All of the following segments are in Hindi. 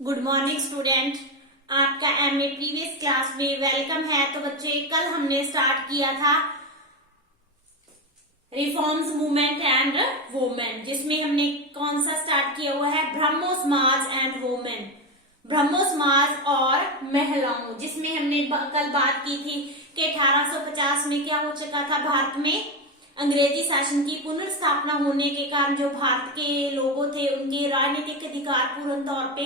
Good morning student. आपका एमए प्रीवियस क्लास में वेलकम है। तो बच्चे कल हमने स्टार्ट किया था रिफॉर्म्स मूवमेंट एंड वुमेन, जिसमें हमने कौन सा स्टार्ट किया हुआ है, ब्रह्मो समाज एंड वुमेन, ब्रह्मो समाज और महिलाओं, जिसमें हमने कल बात की थी कि 1850 में क्या हो चुका था, भारत में अंग्रेजी शासन की पुनर्स्थापना होने के कारण जो भारत के लोगों थे उनके राजनीतिक अधिकार पूर्ण तौर पे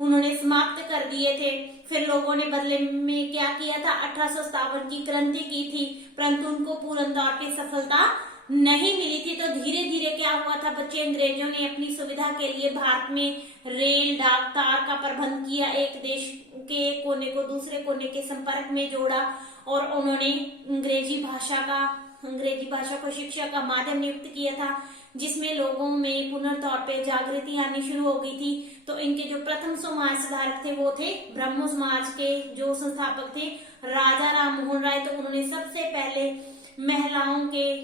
उन्होंने समाप्त कर दिए थे। फिर लोगों ने बदले में क्या किया था, 1857 की क्रांति की थी, परंतु उनको पूर्ण तौर पे सफलता नहीं मिली थी। तो धीरे धीरे क्या हुआ था बच्चे, अंग्रेजों ने अपनी सुविधा के लिए भारत में रेल डाक तार का प्रबंध किया, एक देश के कोने को दूसरे कोने के संपर्क में जोड़ा और उन्होंने अंग्रेजी भाषा को शिक्षा का माध्यम नियुक्त किया था, जिसमें लोगों में पुनः तौर पे जागृति आनी शुरू हो गई थी। तो इनके जो प्रथम समाज सुधारक थे वो थे ब्रह्मो समाज के जो संस्थापक थे राजा राम मोहन राय। तो उन्होंने सबसे पहले महिलाओं के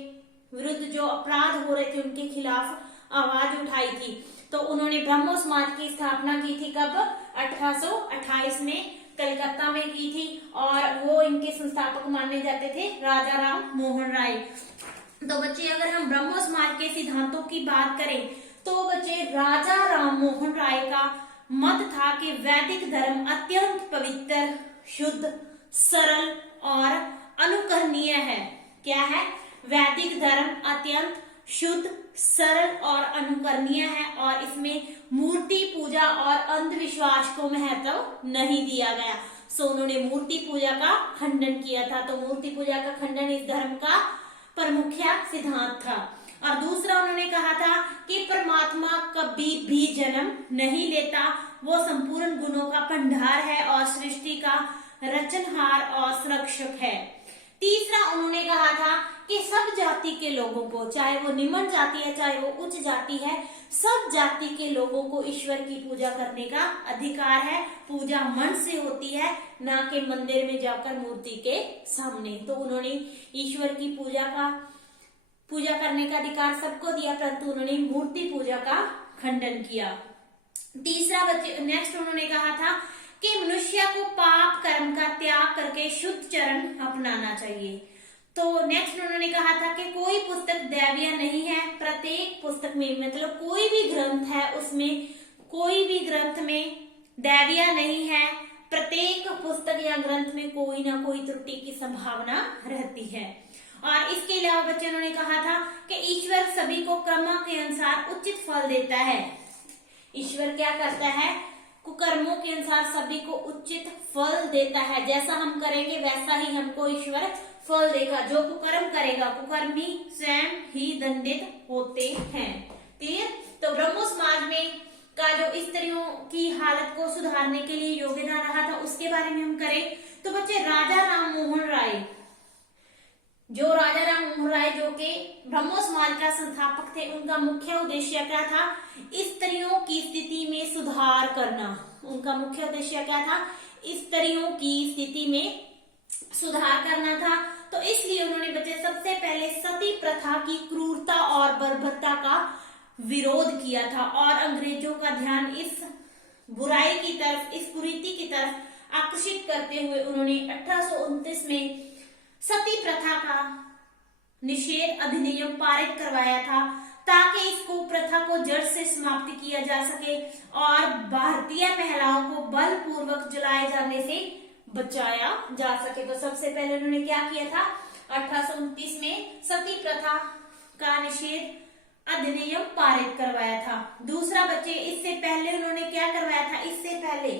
विरुद्ध जो अपराध हो रहे थे उनके खिलाफ आवाज उठाई थी। तो उन्होंने ब्रह्मो समाज की स्थापना की थी कब, 1828 में कलकत्ता में की थी, और वो इनके संस्थापक माने जाते थे राजा राम मोहन राय। तो बच्चे अगर हम ब्रह्मो समाज के सिद्धांतों की बात करें तो बच्चे राजा राम मोहन राय का मत था कि वैदिक धर्म अत्यंत पवित्र, शुद्ध, सरल और अनुकरणीय है। क्या है? वैदिक धर्म अत्यंत शुद्ध, सरल और अनुकरणीय है और इसमें मूर्ति पूजा और अंधविश्वास को महत्व नहीं दिया गया। सो उन्होंने मूर्ति पूजा का खंडन किया था। तो मूर्ति पूजा का खंडन इस धर्म का प्रमुख सिद्धांत था। और दूसरा उन्होंने कहा था कि परमात्मा कभी भी जन्म नहीं लेता, वो संपूर्ण गुणों का भंडार है और सृष्टि का रचनहार और संरक्षक है। तीसरा उन्होंने कहा था कि सब जाति के लोगों को, चाहे वो निम्न जाति है चाहे वो उच्च जाति है, सब जाति के लोगों को ईश्वर की पूजा करने का अधिकार है। पूजा मन से होती है, ना कि मंदिर में जाकर मूर्ति के सामने। तो उन्होंने ईश्वर की पूजा करने का अधिकार सबको दिया, परंतु उन्होंने मूर्ति पूजा का खंडन किया। तीसरा बच्चे नेक्स्ट उन्होंने कहा था कि मनुष्य को पाप कर्म का त्याग करके शुद्ध चरण अपनाना चाहिए। तो नेक्स्ट उन्होंने कहा था कि कोई पुस्तक दैवीय नहीं है, प्रत्येक पुस्तक में, मतलब कोई भी ग्रंथ है उसमें, कोई भी ग्रंथ में दैवीय नहीं है, प्रत्येक पुस्तक या ग्रंथ में कोई ना कोई त्रुटि की संभावना रहती है। और इसके अलावा बच्चे उन्होंने कहा था कि ईश्वर सभी को कर्म के अनुसार उचित फल देता है। ईश्वर क्या करता है, कुकर्मों के अनुसार सभी को उचित फल देता है। जैसा हम करेंगे वैसा ही हमको ईश्वर फल देगा। जो कुकर्म करेगा कुकर्मी स्वयं ही दंडित होते हैं। क्लियर? तो ब्रह्मो समाज में का जो स्त्रियों की हालत को सुधारने के लिए योगदान रहा था उसके बारे में हम करें तो बच्चे राजा राम मोहन राय जो कि ब्रह्मो समाज का संस्थापक थे, उनका मुख्य उद्देश्य क्या था, स्त्रियों की स्थिति में सुधार करना। उनका मुख्य उद्देश्य क्या था, स्त्रियों की स्थिति में सुधार करना था। तो इसलिए उन्होंने बच्चे सबसे पहले सती प्रथा की क्रूरता और बर्बरता का विरोध किया था और अंग्रेजों का ध्यान इस बुराई की तरफ, इस कुरीति की तरफ आकर्षित करते हुए उन्होंने 1829 में सती प्रथा का निषेध अधिनियम पारित करवाया था, ताकि इस कुप्रथा को जड़ से समाप्त किया जा सके और भारतीय महिलाओं को बलपूर्वक जलाए जाने से बचाया जा सके। तो सबसे पहले उन्होंने क्या किया था, 1829 में सती प्रथा का निषेध अधिनियम पारित करवाया था। दूसरा बच्चे इससे पहले उन्होंने क्या करवाया था, इससे पहले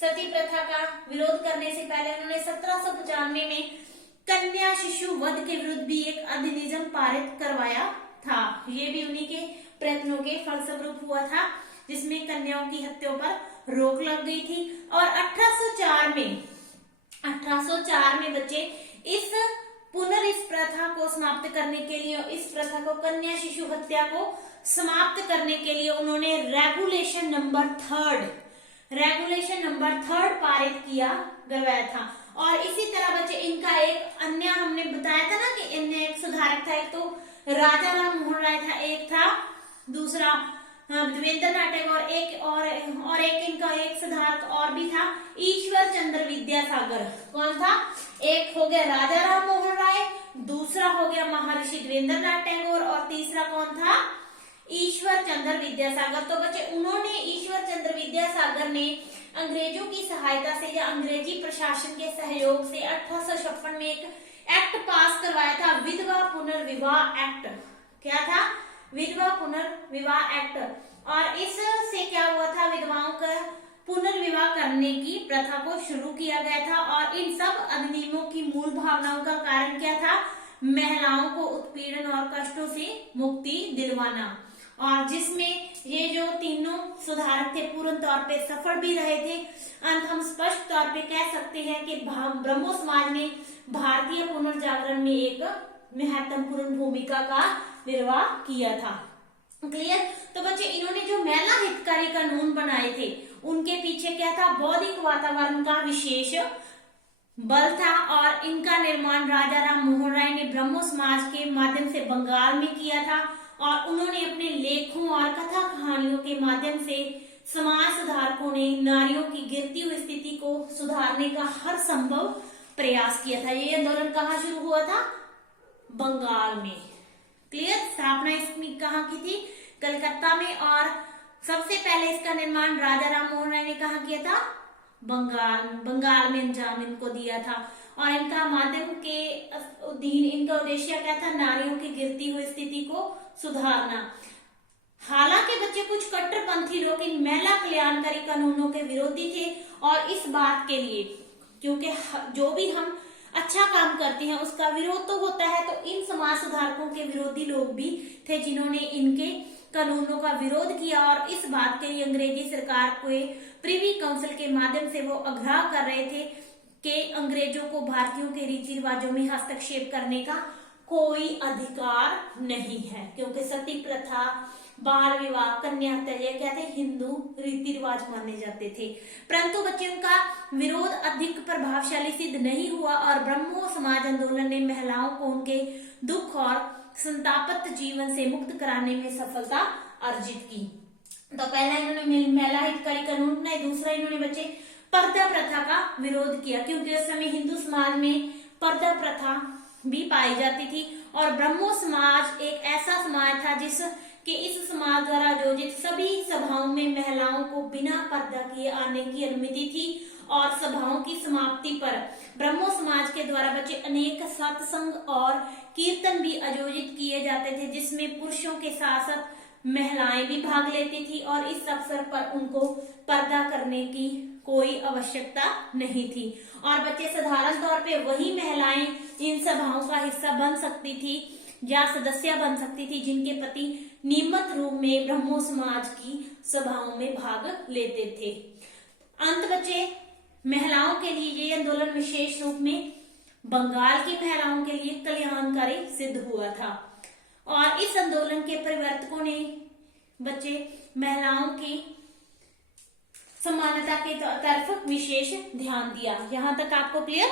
सती प्रथा का विरोध करने से पहले उन्होंने 1795 में कन्या शिशु वध के विरुद्ध भी एक अधिनियम पारित करवाया था। ये भी उन्हीं के प्रयत्नों के फलस्वरूप हुआ था, जिसमें कन्याओं की हत्या पर रोक लग गई थी। और 1804 में बच्चे इस प्रथा को समाप्त करने के लिए, इस प्रथा को, कन्या शिशु हत्या को समाप्त करने के लिए उन्होंने रेगुलेशन नंबर 3 पारित करवाया था। और इसी तरह बच्चे इनका एक अन्य हमने बताया था ना कि अन्य एक सुधारक था, एक तो राजा राम मोहन राय था, एक था दूसरा देवेंद्रनाथ टैगोर, एक इनका एक सुधारक और भी था, ईश्वर चंद्र विद्यासागर। कौन था? एक हो गया राजा राम मोहन राय, दूसरा हो गया महर्षि देवेंद्रनाथ टैगोर, और तीसरा कौन था? ईश्वर चंद्र विद्यासागर। तो बच्चे उन्होंने, ईश्वर चंद्र विद्यासागर ने अंग्रेजों की सहायता से या अंग्रेजी प्रशासन के सहयोग से 1856 में एक एक्ट पास करवाया था, विधवा पुनर्विवाह एक्ट। क्या था? विधवा पुनर्विवाह एक्ट। और इससे क्या हुआ था? विधवाओं का पुनर्विवाह करने की प्रथा को शुरू किया गया था। और इन सब अधिनियमों की मूल भावनाओं का कारण क्या था? महिलाओं को उत्पीड़न और कष्टों से मुक्ति दिलवाना। और जिसमें ये जो तीनों सुधारक थे पूर्ण तौर पे सफल भी रहे थे। अंत हम स्पष्ट तौर पे कह सकते हैं कि ब्रह्मो समाज ने भारतीय पुनर्जागरण में एक महत्वपूर्ण भूमिका का निर्वाह किया था। क्लियर? तो बच्चे इन्होंने जो महिला हितकारी कानून बनाए थे उनके पीछे क्या था? बौद्धिक वातावरण का विशेष बल था। और इनका निर्माण राजा राम मोहन राय ने ब्रह्मो समाज के माध्यम से बंगाल में किया था। और उन्होंने अपने लेखों और कथा कहानियों के माध्यम से समाज सुधारकों ने नारियों की गिरती हुई स्थिति को सुधारने का हर संभव प्रयास किया था। ये आंदोलन कहाँ शुरू हुआ था? बंगाल में। क्लियर? स्थापना इसकी कहाँ की थी? कलकत्ता में। और सबसे पहले इसका निर्माण राजा राम मोहन राय ने कहाँ किया था? बंगाल में अंजाम इनको दिया था। और इनका माध्यम के अधीन इनका उद्देश्य क्या था? नारियों की गिरती हुई स्थिति को सुधारना। हालांकि बच्चे कुछ कट्टरपंथी लोग इन महिला कल्याणकारी कानूनों के विरोधी थे। और इस बात के लिए, क्योंकि जो भी हम अच्छा काम करते हैं उसका विरोध तो होता है, तो इन समाज सुधारकों के विरोधी लोग भी थे जिन्होंने इनके कानूनों का विरोध किया। और इस बात के लिए अंग्रेजी सरकार को प्रिवी काउंसिल के माध्यम से वो आग्रह कर रहे थे कि अंग्रेजों को भारतीयों के रीति रिवाजों में हस्तक्षेप करने का कोई अधिकार नहीं है, क्योंकि सती प्रथा, बाल विवाह, कन्या हत्या ये क्या थे? हिंदू रीति रिवाज माने जाते थे। परंतु बच्चे उनका विरोध अधिक प्रभावशाली सिद्ध नहीं हुआ। और ब्रह्मो समाज आंदोलन ने महिलाओं को उनके दुख और संतापित जीवन से मुक्त कराने में सफलता अर्जित की। तो पहला इन्होंने महिला हितकारी कानून बनाए, दूसरा इन्होंने बच्चे पर्दा प्रथा का विरोध किया, क्योंकि उस समय हिंदू समाज में पर्दा प्रथा भी पाई जाती थी। और ब्रह्मो समाज एक ऐसा समाज था जिसके इस समाज द्वारा आयोजित सभी सभाओं में महिलाओं को बिना पर्दा किए आने की अनुमति थी। और सभाओं की समाप्ति पर ब्रह्मो समाज के द्वारा बच्चे अनेक सत्संग और कीर्तन भी आयोजित किए जाते थे, जिसमें पुरुषों के साथ साथ महिलाएं भी भाग लेती थी। और इस अवसर पर उनको पर्दा करने की कोई आवश्यकता नहीं थी। और बच्चे साधारण तौर पे वही महिलाएं इन सभाओं का हिस्सा बन सकती थी या सदस्य बन सकती थी जिनके पति नियमित रूप में ब्रह्मो समाज की सभाओं में भाग लेते थे। अंत बच्चे महिलाओं के लिए ये आंदोलन विशेष रूप में बंगाल की महिलाओं के लिए कल्याणकारी सिद्ध हुआ था। और इस आंदोलन के प्रवर्तकों ने बच्चे महिलाओं की समानता के तरफ विशेष ध्यान दिया। यहां तक आपको क्लियर?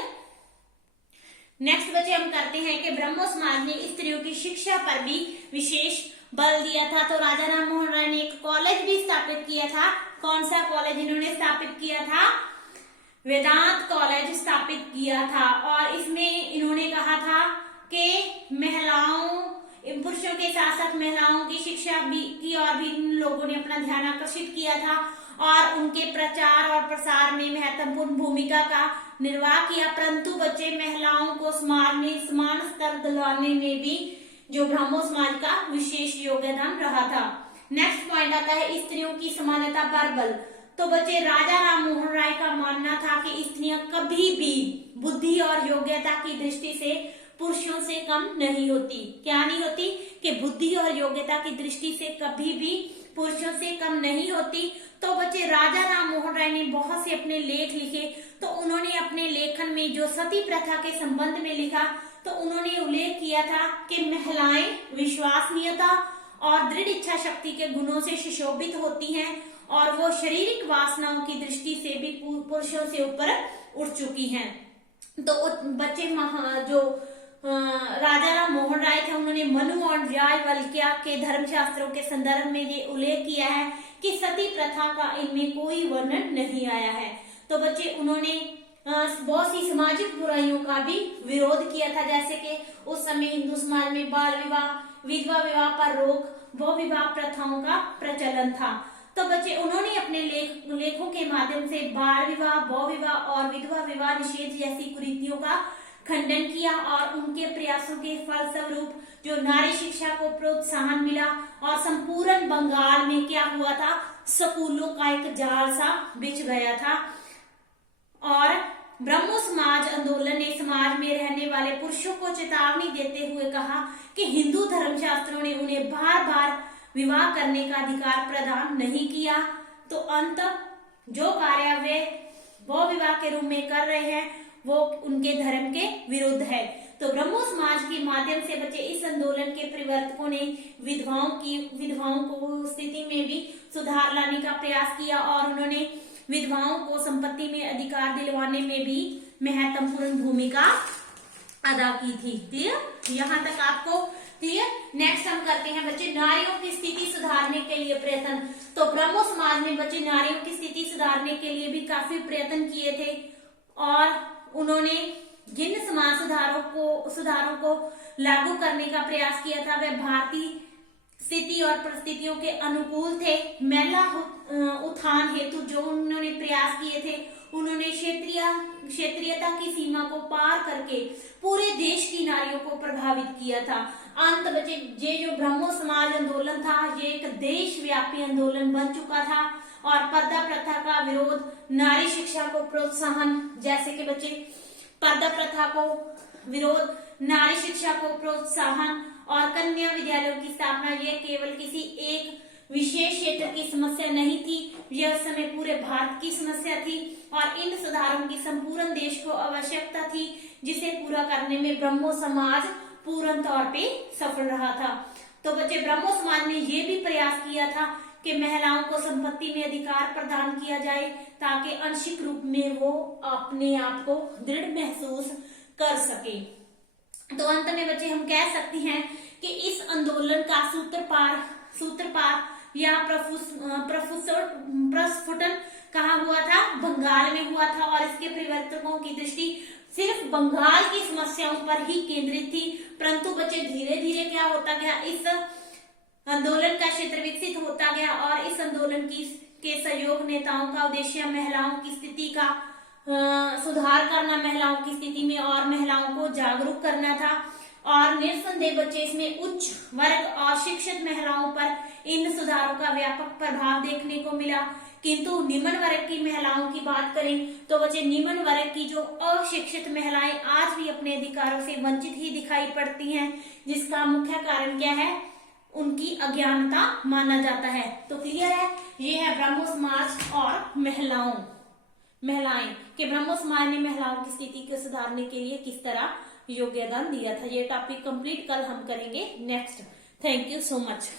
नेक्स्ट बच्चे हम करते हैं कि ब्रह्मो समाज ने स्त्रियों की शिक्षा पर भी विशेष बल दिया था। तो राजा राम मोहन राय ने एक कॉलेज भी स्थापित किया था। कौन सा कॉलेज इन्होंने स्थापित किया था? वेदांत कॉलेज स्थापित किया था। और इसमें इन्होंने कहा था कि महिलाओं, पुरुषों के साथ साथ महिलाओं की शिक्षा भी की और भी इन लोगों ने अपना ध्यान आकर्षित किया था। और उनके प्रचार और प्रसार में महत्वपूर्ण भूमिका का निर्वाह किया। परंतु बच्चे महिलाओं को समाज में समान स्तर दिलाने में भी जो ब्रह्मो समाज का विशेष योगदान रहा था। नेक्स्ट पॉइंट आता है स्त्रियों की समानता पर बल। तो बच्चे राजा राम मोहन राय का मानना था कि स्त्रियां कभी भी बुद्धि और योग्यता की दृष्टि से पुरुषों से कम नहीं होती। क्या नहीं होती? कि बुद्धि और योग्यता की दृष्टि से कभी भी पुरुषों से कम नहीं होती। तो बच्चे राजा राम मोहन राय ने बहुत से अपने लेख लिखे। तो उन्होंने अपने लेखन में जो सती प्रथा के संबंध में लिखा, तो उन्होंने उल्लेख किया था कि महिलाएं विश्वसनीयता और दृढ़ इच्छा शक्ति के गुणों से सुशोभित होती हैं और वो शारीरिक वासनाओं की दृष्टि से भी पुरुषों से ऊपर उठ चुकी हैं। तो बच्चे जो राजा राम मोहन राय थे, उन्होंने मनु और याज्ञवल्क्य के धर्मशास्त्रों के संदर्भ में ये उल्लेख किया है कि सती प्रथा का इनमें कोई वर्णन नहीं आया है। तो बच्चे उन्होंने बहुत सी सामाजिक बुराइयों का भी विरोध किया था, जैसे कि उस समय हिंदू समाज में बाल विवाह, विधवा विवाह पर रोक, बहु विवाह प्रथाओं का प्रचलन था। तो बच्चे उन्होंने अपने लेखों के माध्यम से बाल विवाह, बहु विवाह और विधवा विवाह निषेध जैसी कुरीतियों का खंडन किया और उनके प्रयासों के फलस्वरूप जो नारी शिक्षा को प्रोत्साहन मिला और संपूर्ण बंगाल में क्या हुआ था, स्कूलों का एक जाल सा बिछ गया था। और ब्रह्मो समाज आंदोलन ने समाज में रहने वाले पुरुषों को चेतावनी देते हुए कहा कि हिंदू धर्मशास्त्रों ने उन्हें बार बार विवाह करने का अधिकार प्रदान नहीं किया, तो अंत जो कार्य वे बहु विवाह के रूप में कर रहे हैं वो उनके धर्म के विरुद्ध है। तो ब्रह्मो समाज के माध्यम से बच्चे इस आंदोलन के प्रवर्तकों ने विधवाओं को स्थिति में भी सुधार लाने का प्रयास किया और उन्होंने विधवाओं को संपत्ति में अधिकार दिलवाने में भी महत्वपूर्ण भूमिका अदा की थी। क्लियर, यहाँ तक आपको क्लियर। नेक्स्ट हम करते हैं बच्चे नारियों की स्थिति सुधारने के लिए प्रयत्न। तो ब्रह्मो समाज ने बच्चे नारियों की स्थिति सुधारने के लिए भी काफी प्रयत्न किए थे और उन्होंने जिन समाज सुधारों को लागू करने का प्रयास किया था वह भारतीय स्थिति और परिस्थितियों के अनुकूल थे। महिला उत्थान हेतु जो उन्होंने प्रयास किए थे, उन्होंने क्षेत्रीयता की सीमा को पार करके पूरे देश की नारियों को प्रभावित किया था। अंत बचे ये जो ब्रह्मो समाज आंदोलन था ये एक देशव्यापी आंदोलन बन चुका था और पर्दा प्रथा का विरोध, नारी शिक्षा को प्रोत्साहन, जैसे कि बच्चे पर्दा प्रथा को विरोध, नारी शिक्षा को प्रोत्साहन और कन्या विद्यालयों की स्थापना, यह केवल किसी एक विशेष क्षेत्र की समस्या नहीं थी, यह उस समय पूरे भारत की समस्या थी और इन सुधारों की संपूर्ण देश को आवश्यकता थी, जिसे पूरा करने में ब्रह्मो समाज पूर्ण तौर पे सफल रहा था। तो बच्चे ब्रह्मो समाज ने यह भी प्रयास किया था कि महिलाओं को संपत्ति में अधिकार प्रदान किया जाए ताकि आंशिक रूप में वो अपने आप को दृढ़ महसूस कर सके। तो अंत में बच्चे हम कह सकते हैं कि इस आंदोलन का सूत्रपात या प्रस्फुटन कहाँ हुआ था, बंगाल में हुआ था और इसके प्रवर्तकों की दृष्टि सिर्फ बंगाल की समस्याओं पर ही केंद्रित थी। परंतु बच्चे धीरे धीरे क्या होता गया, इस आंदोलन का क्षेत्र विकसित होता गया और इस आंदोलन के सहयोग नेताओं का उद्देश्य महिलाओं की स्थिति का सुधार करना, महिलाओं की स्थिति में और महिलाओं को जागरूक करना था। और निस्संदेह बच्चे इसमें उच्च वर्ग और शिक्षित महिलाओं पर इन सुधारों का व्यापक प्रभाव देखने को मिला। किंतु निम्न वर्ग की महिलाओं की बात करें तो बच्चे निम्न वर्ग की जो अशिक्षित महिलाएं आज भी अपने अधिकारों से वंचित ही दिखाई पड़ती हैं, जिसका मुख्य कारण क्या है, उनकी अज्ञानता माना जाता है। तो क्लियर है, ये है ब्रह्मो समाज और महिलाएं कि ब्रह्मो समाज ने महिलाओं की स्थिति को सुधारने के लिए किस तरह योगदान दिया था। ये टॉपिक कंप्लीट कल हम करेंगे next. Thank you so much.